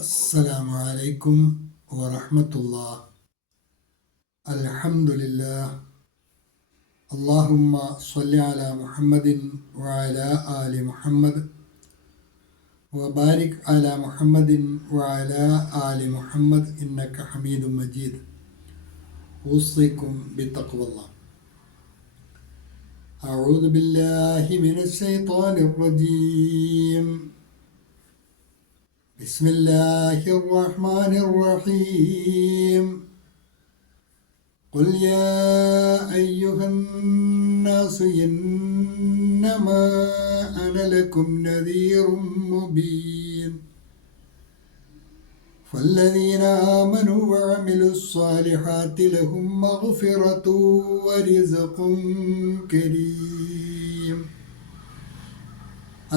السلام عليكم ورحمة الله. الحمد لله. اللهم صل على محمد وعلى آل محمد وبارك على محمد وعلى آل محمد إنك حميد مجيد. أوصيكم بتقوى الله. أعوذ بالله من الشيطان الرجيم. بسم الله الرحمن الرحيم. قل يا أيها الناس إنما أنا لكم نذير مبين فالذين آمنوا وعملوا الصالحات لهم مغفرة ورزق كريم.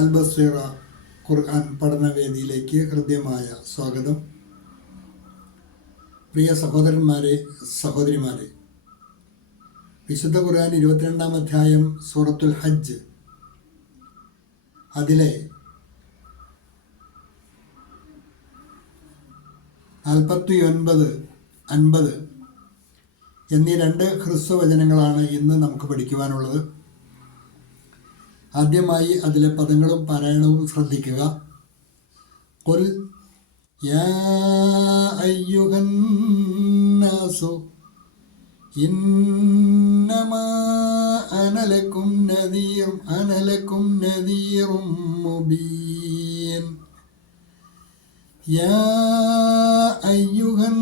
البصيرة ഖുർആൻ പഠനവേദിയിലേക്ക് ഹൃദ്യമായ സ്വാഗതം. പ്രിയ സഹോദരന്മാരെ, സഹോദരിമാരെ, വിശുദ്ധ ഖുർആൻ 22-ാം അധ്യായം സൂറത്തുൽ ഹജ്ജ്, അതിലെ 49, 50 എന്നീ 2 ഹ്രസ്വവചനങ്ങളാണ് ഇന്ന് നമുക്ക് പഠിക്കുവാനുള്ളത്. ആദ്യമായി അതിലെ പദങ്ങളും പാരായണവും ശ്രദ്ധിക്കുക. ഖുൽ യാ അയ്യുഹൻ നാസു ഇന്നമാ അനലക്കും നദീറും മുബീൻ. യാ അയ്യുഹൻ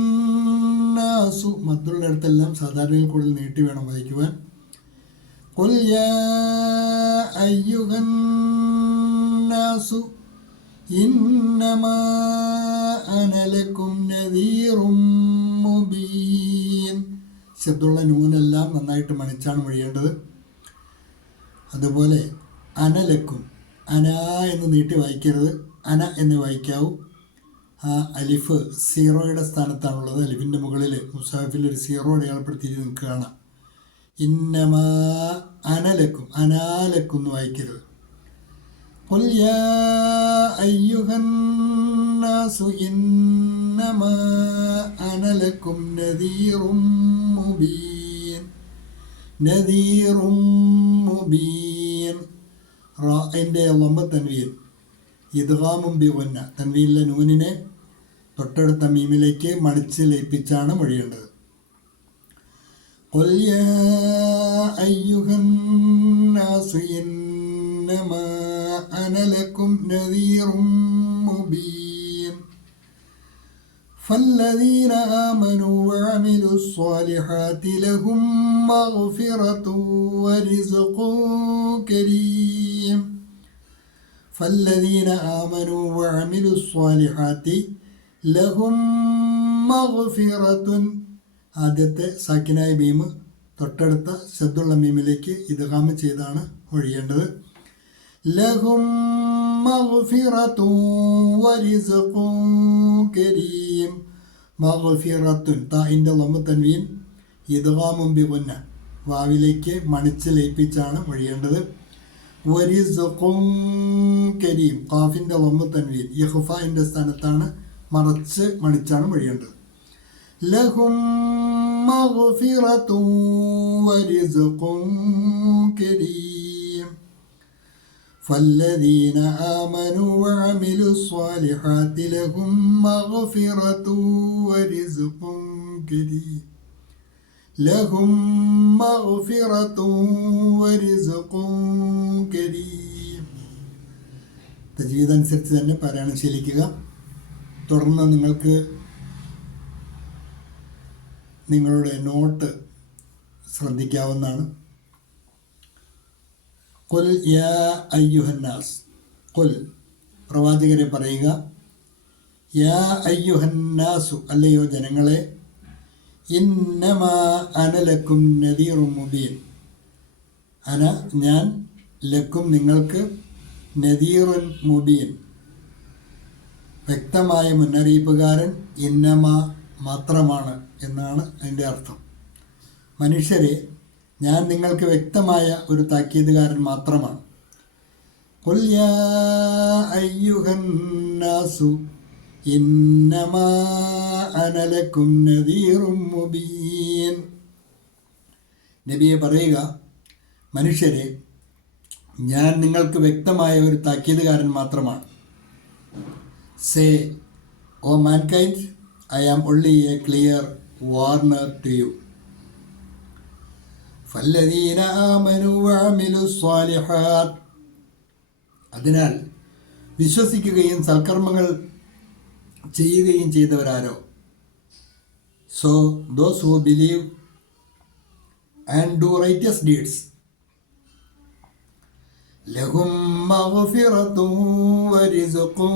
നാസു, മറ്റുള്ള ഇടത്തെല്ലാം സാധാരണയിൽ കൂടുതൽ നീട്ടി വേണം വായിക്കുവാൻ. ഖുൽ യാ അയ്യുഹൻ നാസു ഇന്നമാ അനലക്കും നദീറും മുബീൻ. ശബ്ദമുള്ള നൂനെല്ലാം നന്നായിട്ട് മണിച്ചാണ് മൊഴിയേണ്ടത്. അതുപോലെ അനലക്കും, അന എന്ന് നീട്ടി വായിക്കരുത്, അന എന്ന് വായിക്കാവൂ. ആ അലിഫ് സീറോയുടെ സ്ഥാനത്താണുള്ളത്. അലിഫിൻ്റെ മുകളിൽ മുസാഫിൽ ഒരു സീറോ അടയാളപ്പെടുത്തി നിൽക്കുകയാണ്. ഇന്നമാ അനലക്കും, അനാലക്കും എന്ന് വായിക്കരുത്. ഖുൽ യാ അയ്യുഹൻ നാസു ഇന്നമാ അനലക്കും നദീറും മുബീൻ. റാഇൻ്റെ ലംബ തൻവീൻ, ഇദ്ഗാമും ബിഗുന്ന, തൻവീനിലെ നൂനിനെ തൊട്ടടുത്ത മീമിലേക്ക് മണിച്ച് ലയിപ്പിച്ചാണ് മൊഴിയേണ്ടത്. قل يا أيها الناس إنما أنا لكم نذير مبين فالذين آمنوا وعملوا الصالحات لهم مغفرة ورزق كريم. فالذين آمنوا وعملوا الصالحات لهم مغفرة. ആദ്യത്തെ സാക്കിനായ മീമ് തൊട്ടടുത്ത ശബ്ദമുള്ള മീമിലേക്ക് ഇദ്ഗാം ചെയ്താണ് ഒഴിയേണ്ടത്. ലഹും മഗ്ഫിറത്തുൻ വറിസ്ഖുൻ കരീം. മഗ്ഫിറത്തുൻ, താഇൻ്റെ ലംബ തൻവീൻ, ഇദ്ഗാമും ബിഗുന്ന, വാവിലേക്ക് മണിച്ച് ലയിപ്പിച്ചാണ് ഒഴിയേണ്ടത്. വറിസ്ഖുൻ കരീം, ഖാഫിൻ്റെ ലംബ തൻവീൻ, ഇഖ്ഫാഇൻ്റെ സ്ഥാനത്താണ് മറച്ച് മണിച്ചാണ് ഒഴിയേണ്ടത്. ലഹും മഗ്ഫിറത്തുൻ വറിസ്ഖുൻ കരീം ഫല്ലദീന ആമനൂ വഅമിലു സ്വാലിഹാത്തി ലഹും മഗ്ഫിറത്തുൻ വറിസ്ഖുൻ കരീം. ലഹും മഗ്ഫിറത്തുൻ വറിസ്ഖുൻ കരീം. തജ്വീദ് അനുസരിച്ച് തന്നെ പാരായണം ശീലിക്കുക. തുടർന്ന് നിങ്ങൾക്ക് നിങ്ങളുടെ നോട്ട് ശ്രദ്ധിക്കാവുന്നതാണ്. ഖുൽ യാ അയ്യുഹന്നാസ്, ഖുൽ പ്രവാചകരെ പറയുക, യാ അയ്യുഹന്നാസു അല്ലയോ ജനങ്ങളെ, ഇന്നമാ അനലക്കും നദീറും മുബീൻ, അന ഞാൻ, ലക്കും നിങ്ങൾക്ക്, നദീറുൻ മുബീൻ വ്യക്തമായ മുന്നറിയിപ്പുകാരൻ, ഇന്നമ മാത്രമാണ് എന്നാണ് അതിൻ്റെ അർത്ഥം. മനുഷ്യരെ, ഞാൻ നിങ്ങൾക്ക് വ്യക്തമായ ഒരു താക്കീതുകാരൻ മാത്രമാണ്. ഖുൽ യാ അയ്യുഹൻ നാസു ഇന്നമാ അനലക്കും നദീറും മുബീൻ. നബിയെ പറയുക, മനുഷ്യരെ, ഞാൻ നിങ്ങൾക്ക് വ്യക്തമായ ഒരു താക്കീതുകാരൻ മാത്രമാണ്. Say, O mankind, I am only a clear warner to you. ഫല്ലദീന ആമനു വഅമിലു സ്വാലിഹാത്ത്. അതിനാൽ വിശ്വസിക്കുകയും സൽക്കർമ്മങ്ങൾ ചെയ്യുകയും ചെയ്തവരാരോ? So those who believe and do righteous deeds ലഹും മഗ്ഫിറത്തും വറിസ്ഖും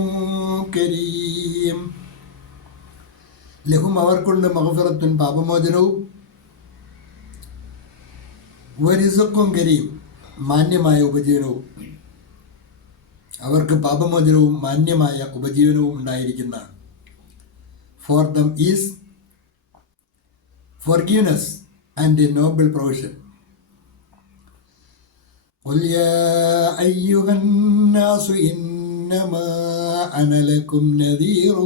കരീം. ലഹും അവർക്കുണ്ട് മഗ്ഫിറത്തുൻ പാപമോചനവും, വറിസ്ഖും കരീം മാന്യമായ ഉപജീവനവും. അവർക്ക് പാപമോചനവും മാന്യമായ ഉപജീവനവും ഉണ്ടായിരിക്കുന്നതാണ്. For them is forgiveness and a noble provision. قل يا أيها الناس إنما أنا لكم نذير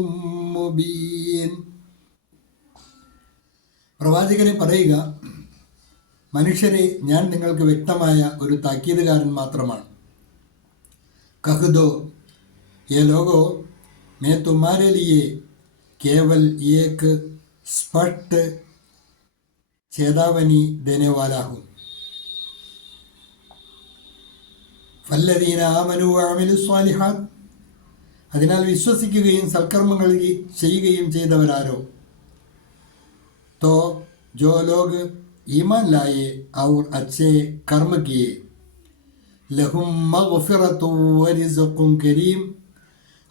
مبين. പ്രവാചകനെ പറയുക, മനുഷ്യരെ, ഞാൻ നിങ്ങൾക്ക് വ്യക്തമായ ഒരു താക്കീതുകാരൻ മാത്രമാണ്. കഹ് ദോ, യേ ലോഗോ, मैं तुम्हारे लिए केवल एक स्पष्ट चेतावनी देने वाला हूँ. ഫല്ലദീന ആമനു വഅമിലു സ്വാലിഹാത്ത്. അതിനാൽ വിശ്വസിക്കുകയും സൽക്കർമ്മങ്ങൾ ചെയ്യുകയും ചെയ്തവരാരോ? तो जो लोग ईमान लाए और अच्छे कर्म किए, ലഹും മഗ്ഫിറത്തും വറിസ്ഖും കരീം.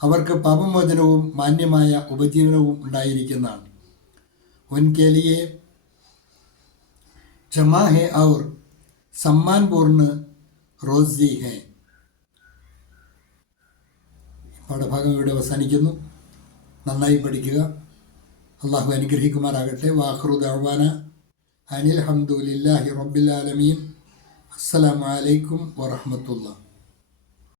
അവർക്ക് പാപമോചനവും മാന്യമായ ഉപജീവനവും ഉണ്ടായിരിക്കുന്നതാണ്. ഉൻകെ ലിയേ ക്ഷമാ ഹെ ഔർ സമ്മാൻപൂർണ്ണ റോസി ഹെ. പാഠഭാഗം ഇവിടെ അവസാനിക്കുന്നു. നന്നായി പഠിക്കുക. അള്ളാഹു അനുഗ്രഹിക്കുമാറാകട്ടെ. വാഖിറു ദഅ്വാന അനിൽ ഹംദുലില്ലാഹി റബ്ബിൽ ആലമീൻ. അസ്സലാമു അലൈക്കും വറഹ്മത്തുള്ളാഹി.